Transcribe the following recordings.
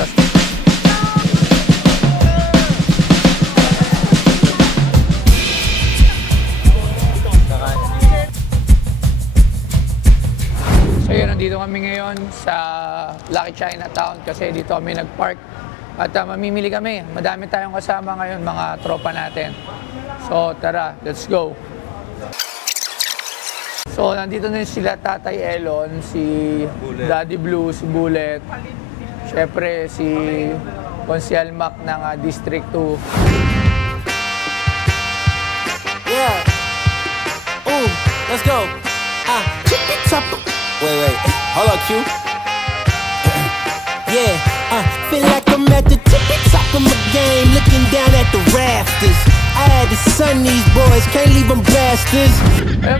So yun, nandito kami ngayon sa Lucky Chinatown kasi dito kami nag-park at mamimili kami. Madami tayong kasama ngayon, mga tropa natin. So tara, let's go! So nandito na sila Tatay Elon, si Daddy Blue, si Bullet, syempre si Consial Mac ng District 2. Yeah. Ooh, let's go. Wait. Hold up, Q. Yeah, feel like I'm at the tippy top of my game, looking down at the rafters. I had to sun these boys, can't leave them bastards.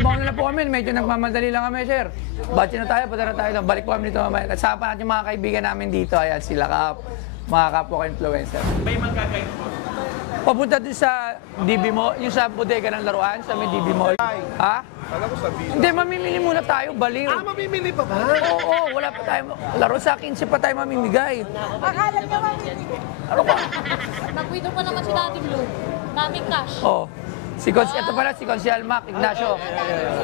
Mauna na po kami, medyo nagmamadali lang kami, sir. Batch na tayo, punta na tayo. Balik po kami dito mamaya. Kasama pa natin yung mga kaibigan namin dito. Ayan, sila mga kapwa ka-influencer. May magkakain po? Papunta din sa DB Mall, yung sa bodega ng laruan, sa may DB Mall. Ha? Alam ko sabihin. Hindi, mamimili muna tayo, baliw. Mamimili pa ba? Oo, wala pa tayo. Laro sa 15 pa tayo mamimigay. Akala niya mamimili. Ano ba? Nag-widow pa naman si Daddy Blue. Daming cash. Oo. Ito pala si Consial Mac, Ignacio.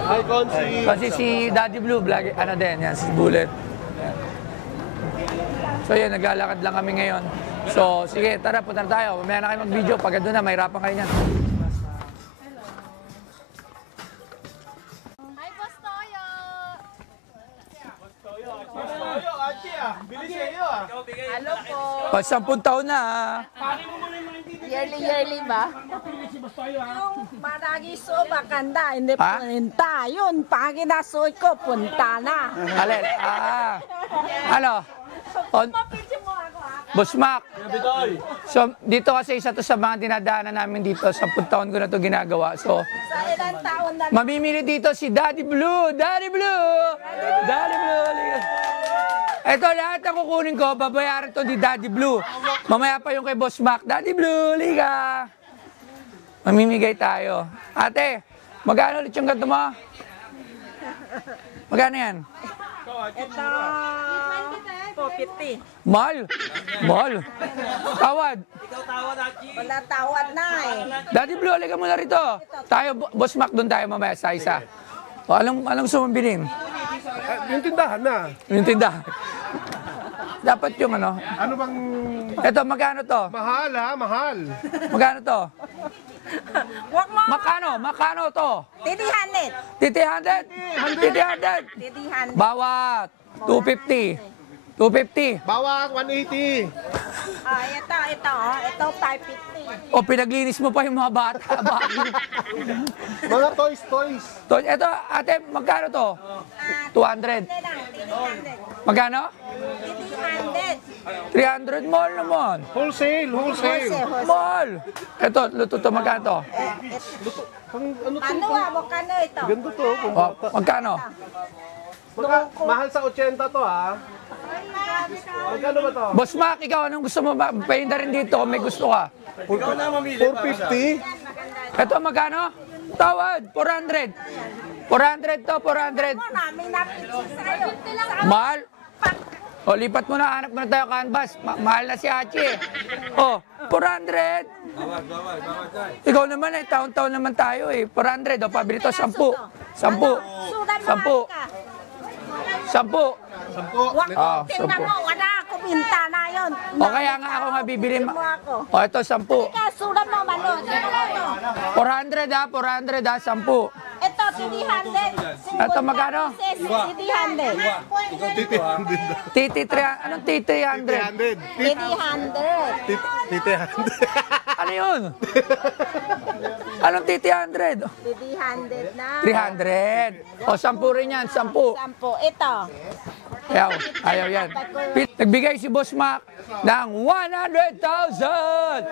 Hi, Consi. Kasi si Daddy Blue, vlog, ano din, yan, si Bullet. So yun, naglalakad lang kami ngayon. So sige, tara, punta na tayo. Mamaya na kayo mag-video. Pag doon na, mahirapan kayo niyan. Hi, Boss Toyo! Boss Toyo, Achi bilis sa iyo Hello po. Pag 10 taon na, Yearly ba? Yung maragiso bakanda, hindi Ha? punta. Yun, pag inasuot ko, punta na. alin, ano? Boss Mac. So, dito kasi isa to sa mga dinadaanan namin dito. 10 taon ko na to ginagawa. So, Sa ilang taon na mamimili dito si Daddy Blue. Daddy Blue! Daddy Blue! Ito, lahat ang kukunin ko, babayaran to ni Daddy Blue. Mamaya pa yung kay Boss Mac. Daddy Blue, liga! Mamimigay tayo. Ate, magkano ulit yung ganito mo? Magkano yan? ito, 250. Mahal. Mahal. Tawad. Wala tawad na eh. Daddy Blue, halika muna rito. Tayo, Boss Mac, doon tayo mamaya sa isa. O, anong gusto mong bilhin? Yung tindahan na. Yung tindahan. Dapat yung ano. Ano bang... Ito, magkano to? Mahal mahal. Magkano to? Huwag mo. Makano to? Titihanin. Titi 100? Titihanin. Bawat. 250. 250. Bawat 180. Ito, ito 550. O, pinaglinis mo pa yung mga bata. Mga toys. To, ito, ate, magkano to? 200. Magkano? Titihanin. 300. Mahal naman. Wholesale. Mahal. Ito, luto to. Magkano to? Ano to? Magkano ito? Ganda to. O, magkano? Mahal sa 80 to Magkano ba to? Boss Mac, ikaw anong gusto mo ba? Pahinda rin dito kung may gusto ka. 450. Ito, magkano? Tawad, 400. 400 to, 400. Namin napili sa'yo. Mahal. O, lipat mo na, hanap mo na tayo canvas. Mahal na si Hachi eh. O, 400. Ikaw naman eh, taon-taon naman tayo eh. 400, o, pabili to, 10. 10. 10. 10. Tingnan mo, wala ako minta na yun. O, kaya nga ako nga bibili. O, ito, 10. Sulat mo, Mano. 400 ha, 400 ha, 10. Ito, titihanin. Ito, magkano? Titihanin. Titi 300. Anong titi 100? Titihanin. Ano yun? Anong titi 100? Titihanin na. 300. O, 10 rin yan, 10. 10. Ito. Ayaw yan. Nagbigay si Boss Mac ng 100,000.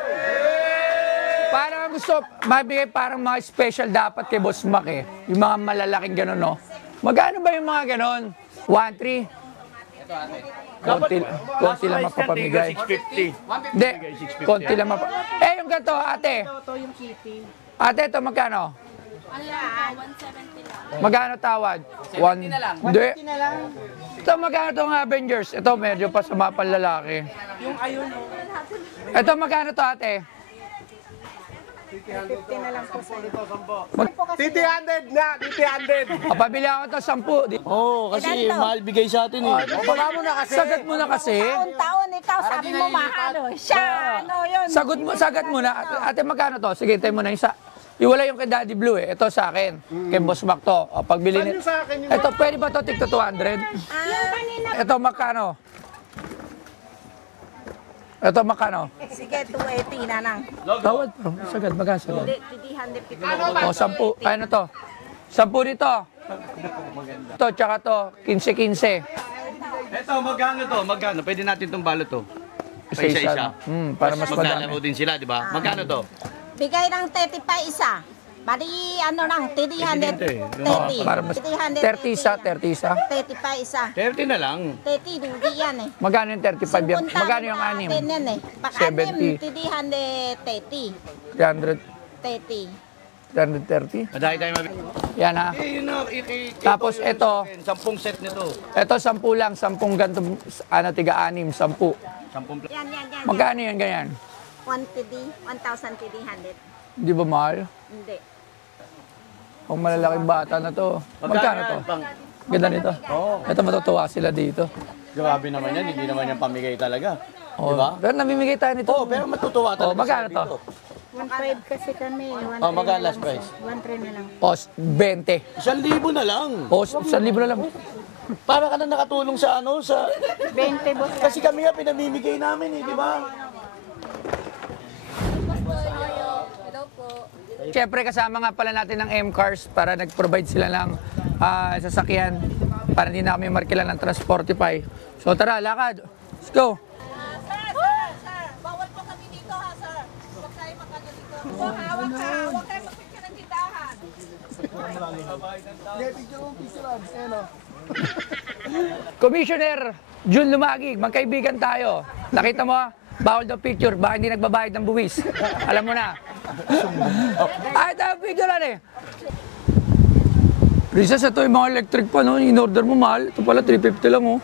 Parang gusto, mabigay parang mga special dapat kay Boss Mac eh. Yung mga malalaking gano'n, no? Magkano ba yung mga gano'n? 1, 3? Konti lang mapapamigay. 650. Hindi, konti lang mapapamigay. Eh, yung ganito, ate. Ate, ito magkano? Ano lang, 170 lang. Magkano tawad? 1 na lang. Hindi. Ito magkano itong Avengers? Ito medyo pa sa mga panlalaki. Yung ayun. Ito magkano to ate? 50 na lang po sa'yo. Titi 100 na, Titi 100. Pabili ako ito 10. Oo, kasi mahal bigay sa atin eh. Baka mo na kasi. Sagat mo na kasi. Taon-taon ikaw, sabi mo mahalo. Siya, ano yun? Sagat mo na. Ate, magkano to? Sige, tayo mo na isa. Iwala yung kay Daddy Blue eh. Ito sa akin. Kay Boss Mac to. O, pagbili Saan ni... yung sa akin yung... Ito, pwede ba to? Tigto 200? Yung kanina. Ito, magkano? Ito, magkano? Sige, 280 na lang. Tawad pa. Sagad, magkano sagad? Hindi, 150. O, 10. Ano to? 10 dito. Ito, tsaka to. 15-15. Eto, magkano to? Magkano? Pwede natin itong balot to. Isa-isa. Para mas Maglalaro madami. din sila, di ba? Magkano to? Bigay ng 30 pa isa. Bali, ano lang, 330. Para mas... 30 isa, 30 isa. 30 pa isa. 30 na lang. 30, dugi yan eh. Magkano yung 35 yan? Magkano yung anim? Atin yan eh. Pag-anim, 70. 330. 330? 30. Madami tayo mabili. Yan ha. Eh, yun na. Tapos ito. 10 set nito. Ito 10 lang. 10 ganito. Ano, tiga-anim. 10. 10 Yan. Magkano yan ganyan? 1,300. Di ba mahal? Hindi. Kung malalaking bata na to. Magkano to? Ganda nito. Ito matutuwa sila dito. Grabe naman yan. Hindi naman yan pamigay talaga. Oh, Di ba? pero namimigay tayo nito. Oo, pero matutuwa talaga. Oh, magkano sila to? dito. 1,500 kasi kami. Oh, magkano last price? 1,300 na lang. O, 20. 1,000 na lang. O, 1,000 na lang. Para ka na nakatulong sa ano, sa... 20 boss. Kasi kami nga pinamimigay namin eh, di ba? Siyempre kasama nga pala natin ng M-Cars para nag-provide sila ng sasakyan para hindi na kami markilan ng Transportify. So tara, lakad. Let's go. Bawal po kami dito ha, sir. Huwag tayo magkano dito. Hawak ka. Huwag tayo magpicture ng tindahan. Commissioner Jun Lumagig, magkaibigan tayo. Nakita mo, bawal daw picture, baka hindi nagbabayad ng buwis. Alam mo na. Ay, tayo picturean eh. Princess, ito yung mga electric pa, no? In-order mo mahal. Ito pala, 350 lang, oh.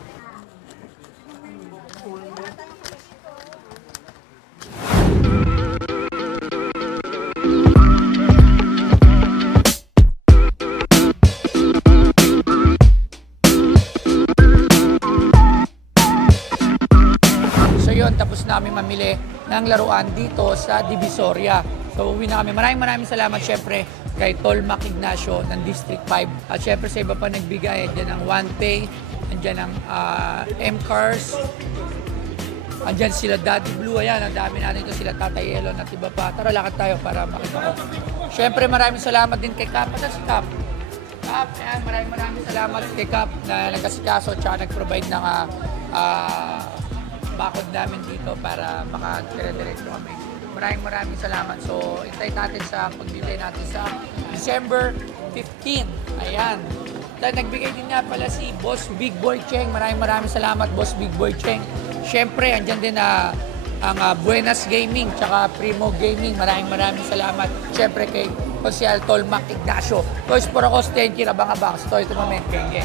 So yun, tapos namin mamili ng laruan dito sa Divisoria. So uwi na kami. Maraming salamat syempre kay Tolmac Ignacio ng District 5. At syempre sa iba pa nagbigay, dyan ang OnePay, andyan ang M-Cars, andyan sila Daddy Blue, ayan, ang dami natin ito, sila Tatay Elon at iba pa. Tara, lakad tayo para makita ko. Syempre maraming salamat din kay Cap. At si Cap? Cap, ayan, maraming salamat kay Cap na nagkasikaso at nag-provide ng bakod namin dito para makadire-diretso kami. Maraming salamat. So, intay natin sa pagbibigay natin sa December 15. Ayan. Dahil nagbigay din nga pala si Boss Big Boy Cheng. Maraming salamat, Boss Big Boy Cheng. Siyempre, andyan din ang Buenas Gaming tsaka Primo Gaming. Maraming salamat. Siyempre kay Consial Tolmac Ignacio. Toys for Acos, thank you. Abang-abang. Story to moment. Kenge.